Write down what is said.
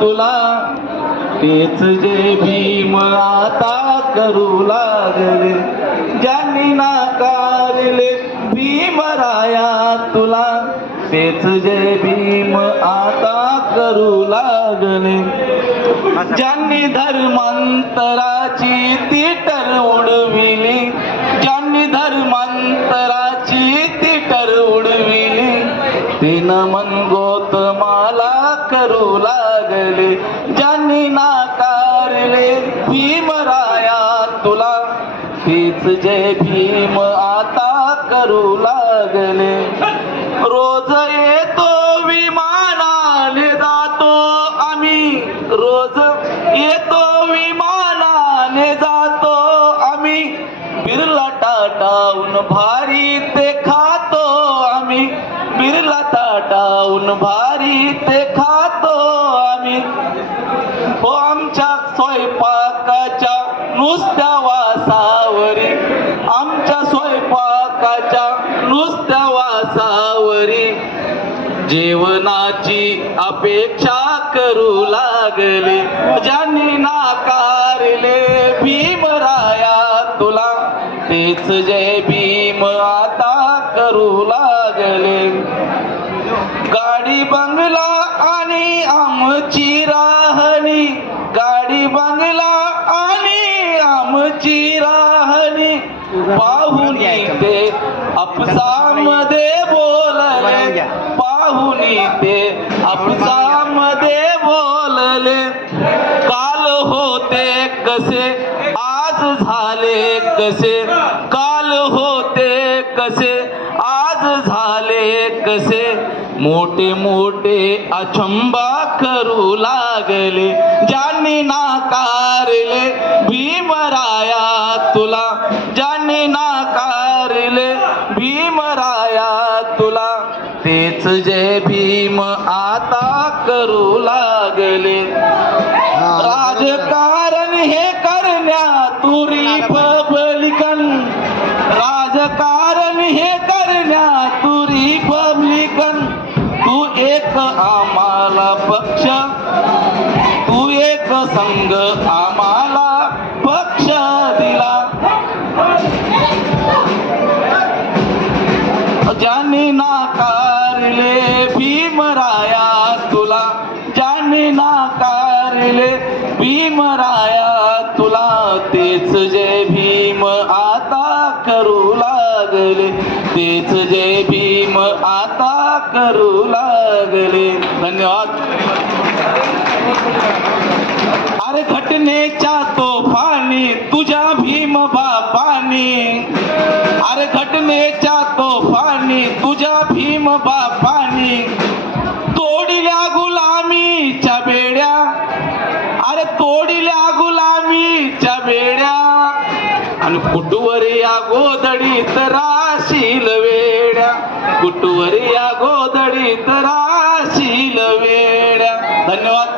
तुला तेच जे भीम आता करू लागले ज्यांनी नाकारले भीमराया तुला तेच जे भीम आता करू लागले. ज्यांनी धर्मांतराची तीटर उडविली ज्यांनी धर्मांतराची तीटर उडविली तिनं मन गो लागले ज्यांनी नाकारले भीमराया तुला. तीच जे भीम आता करू लागले. रोज येतो विमानाने जातो आम्ही. रोज येतो विमानाने जातो आम्ही. बिरला टाटाऊन भारी ते खातो आम्ही. बिरला टाटाऊन भारी ते खातो आम्ही. हो आमच्या स्वयंपाकाच्या नुसत्या वासावरी. आमच्या स्वयंपाकाच्या नुसत्या वासावरी. जेवणाची अपेक्षा करू लागले. ज्यांनी नाकारले भीमराया तुला तेच जय भीम आता करू लागले. गाडी बंगला आणि आमची राहणी गाडी बंगला आणि आमची राहणी पाहून ते अपसामध्ये बोलले. पाहून ते अपसामध्ये बोलले. काल होते कसे आज झाले कसे? काल होते कसे? कसे मोठे मोठे अचंबा करू लागले. ज्यांनी नाकारले भीमराया तुला. ज्यांनी नाकारले भीमराया तुला. तेच जय भीम आता करू लागले. राजकारण हे करण्या तुरी रिपब्लिकन राजकारण हे करण्या तू तू एक आम्हाला पक्ष. तू एक संघ आम्हाला पक्ष दिला. ज्यांनी नाकारले भीमराया तुला. ज्यांनी नाकारले भीमराया तुला. तेच जे भीम आता करू लागले. तेच जे भीम करू लागले धन्यवाद अरे घटनेच्या तोफानी तुझ्या भीम बापानी अरे घटनेच्या तोफानी तुझ्या भीम बापानी तोडिल्या गुलामीच्या बेड्या अरे तोडिल्या गुलामीच्या बेड्या आणि कुटवर या गोदडीत राशील वेळ वेड्या? कुटवर या गोधडी राशील वेड्या. धन्यवाद.